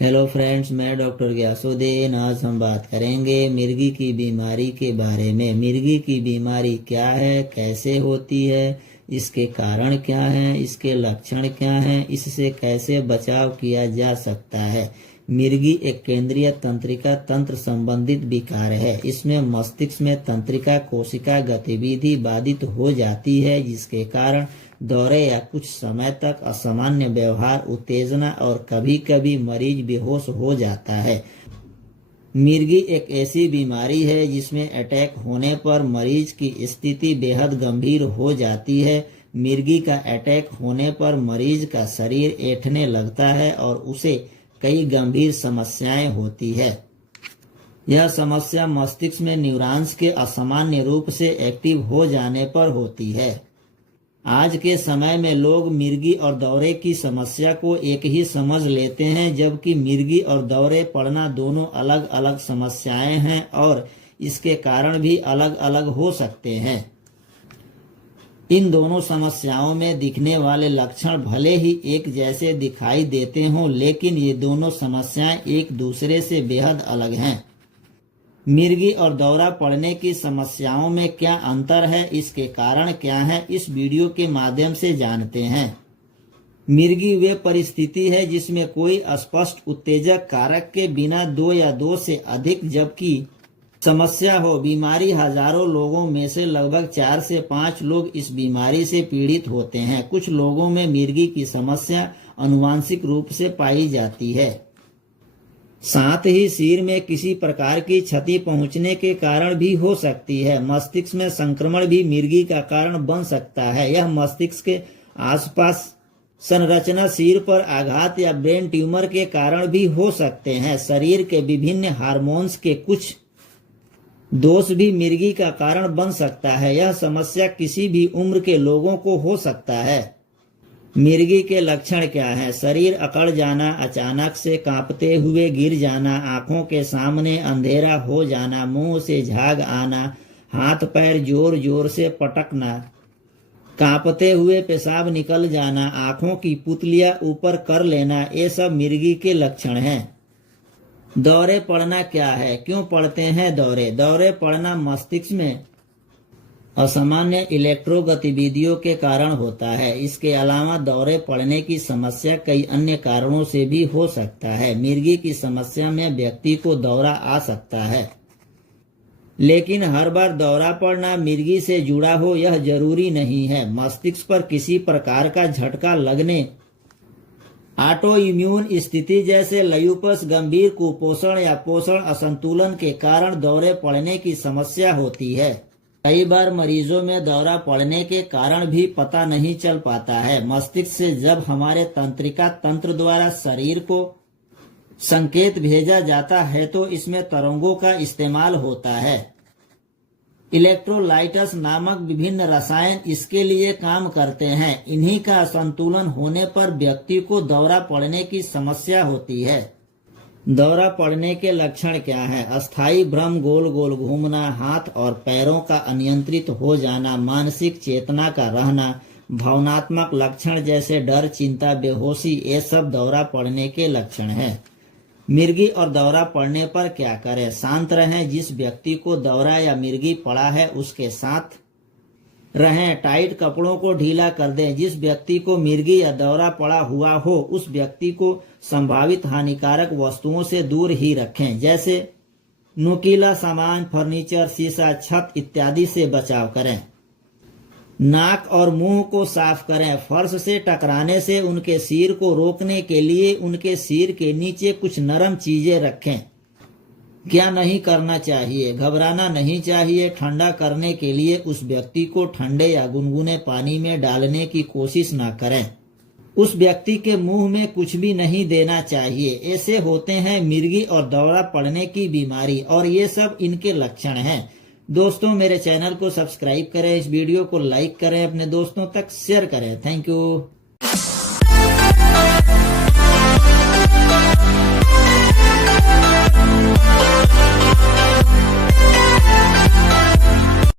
Hello friends, मैं doctor Ghiyasuddin. आज हम बात करेंगे मिर्गी की बीमारी के बारे में। मिर्गी की बीमारी क्या है, कैसे होती है, इसके कारण क्या हैं, इसके लक्षण क्या हैं, इससे कैसे बचाव किया जा सकता है। मिर्गी एक केंद्रीय तंत्रिका तंत्र संबंधित विकार है। इसमें मस्तिष्क में तंत्रिका कोशिका गतिविधि बाधित हो जाती है, जिसके कारण दौरे या कुछ समय तक असामान्य व्यवहार, उत्तेजना और कभी कभी मरीज बेहोश हो जाता है। मिर्गी एक ऐसी बीमारी है जिसमें अटैक होने पर मरीज की स्थिति बेहद गंभीर हो जाती है। मिर्गी का अटैक होने पर मरीज का शरीर ऐंठने लगता है और उसे कई गंभीर समस्याएं होती है। यह समस्या मस्तिष्क में न्यूरॉन्स के असामान्य रूप से एक्टिव हो जाने पर होती है। आज के समय में लोग मिर्गी और दौरे की समस्या को एक ही समझ लेते हैं, जबकि मिर्गी और दौरे पड़ना दोनों अलग अलग समस्याएं हैं और इसके कारण भी अलग अलग हो सकते हैं। इन दोनों समस्याओं में दिखने वाले लक्षण भले ही एक जैसे दिखाई देते हों, लेकिन ये दोनों समस्याएं एक दूसरे से बेहद अलग हैं। मिर्गी और दौरा पड़ने की समस्याओं में क्या अंतर है, इसके कारण क्या है, इस वीडियो के माध्यम से जानते हैं। मिर्गी वे परिस्थिति है जिसमें कोई स्पष्ट उत्तेजक कारक के बिना दो या दो से अधिक जबकि समस्या हो। बीमारी हजारों लोगों में से लगभग 4 से 5 लोग इस बीमारी से पीड़ित होते हैं। कुछ लोगों में मिर्गी की समस्या आनुवंशिक रूप से पाई जाती है। साथ ही सिर में किसी प्रकार की क्षति पहुंचने के कारण भी हो सकती है। मस्तिष्क में संक्रमण भी मिर्गी का कारण बन सकता है। यह मस्तिष्क के आसपास संरचना, सिर पर आघात या ब्रेन ट्यूमर के कारण भी हो सकते हैं। शरीर के विभिन्न हार्मोन्स के कुछ दोष भी मिर्गी का कारण बन सकता है। यह समस्या किसी भी उम्र के लोगों को हो सकता है। मिर्गी के लक्षण क्या हैं? शरीर अकड़ जाना, अचानक से कांपते हुए गिर जाना, आंखों के सामने अंधेरा हो जाना, मुंह से झाग आना, हाथ पैर जोर जोर से पटकना, कांपते हुए पेशाब निकल जाना, आंखों की पुतलियां ऊपर कर लेना, ये सब मिर्गी के लक्षण हैं। दौरे पड़ना क्या है, क्यों पड़ते हैं दौरे? दौरे पड़ना मस्तिष्क में असामान्य इलेक्ट्रो गतिविधियों के कारण होता है। इसके अलावा दौरे पड़ने की समस्या कई अन्य कारणों से भी हो सकता है। मिर्गी की समस्या में व्यक्ति को दौरा आ सकता है, लेकिन हर बार दौरा पड़ना मिर्गी से जुड़ा हो यह जरूरी नहीं है। मस्तिष्क पर किसी प्रकार का झटका लगने, ऑटो इम्यून स्थिति जैसे लयूपस, गंभीर कुपोषण या पोषण असंतुलन के कारण दौरे पड़ने की समस्या होती है। कई बार मरीजों में दौरा पड़ने के कारण भी पता नहीं चल पाता है। मस्तिष्क से जब हमारे तंत्रिका तंत्र द्वारा शरीर को संकेत भेजा जाता है तो इसमें तरंगों का इस्तेमाल होता है। इलेक्ट्रोलाइट्स नामक विभिन्न रसायन इसके लिए काम करते हैं। इन्हीं का असंतुलन होने पर व्यक्ति को दौरा पड़ने की समस्या होती है। दौरा पड़ने के लक्षण क्या हैं? अस्थायी भ्रम, गोल गोल घूमना, हाथ और पैरों का अनियंत्रित हो जाना, मानसिक चेतना का रहना, भावनात्मक लक्षण जैसे डर, चिंता, बेहोशी, ये सब दौरा पड़ने के लक्षण हैं। मिर्गी और दौरा पड़ने पर क्या करें? शांत रहें। जिस व्यक्ति को दौरा या मिर्गी पड़ा है उसके साथ रहें। टाइट कपड़ों को ढीला कर दें। जिस व्यक्ति को मिर्गी या दौरा पड़ा हुआ हो उस व्यक्ति को संभावित हानिकारक वस्तुओं से दूर ही रखें, जैसे नुकीला सामान, फर्नीचर, शीशा, छत इत्यादि से बचाव करें। नाक और मुंह को साफ करें। फर्श से टकराने से उनके सिर को रोकने के लिए उनके सिर के नीचे कुछ नरम चीजें रखें। क्या नहीं करना चाहिए? घबराना नहीं चाहिए। ठंडा करने के लिए उस व्यक्ति को ठंडे या गुनगुने पानी में डालने की कोशिश न करें। उस व्यक्ति के मुंह में कुछ भी नहीं देना चाहिए। ऐसे होते हैं मिर्गी और दौरा पड़ने की बीमारी, और ये सब इनके लक्षण हैं। दोस्तों, मेरे चैनल को सब्सक्राइब करें, इस वीडियो को लाइक करें, अपने दोस्तों तक शेयर करें। Thank you.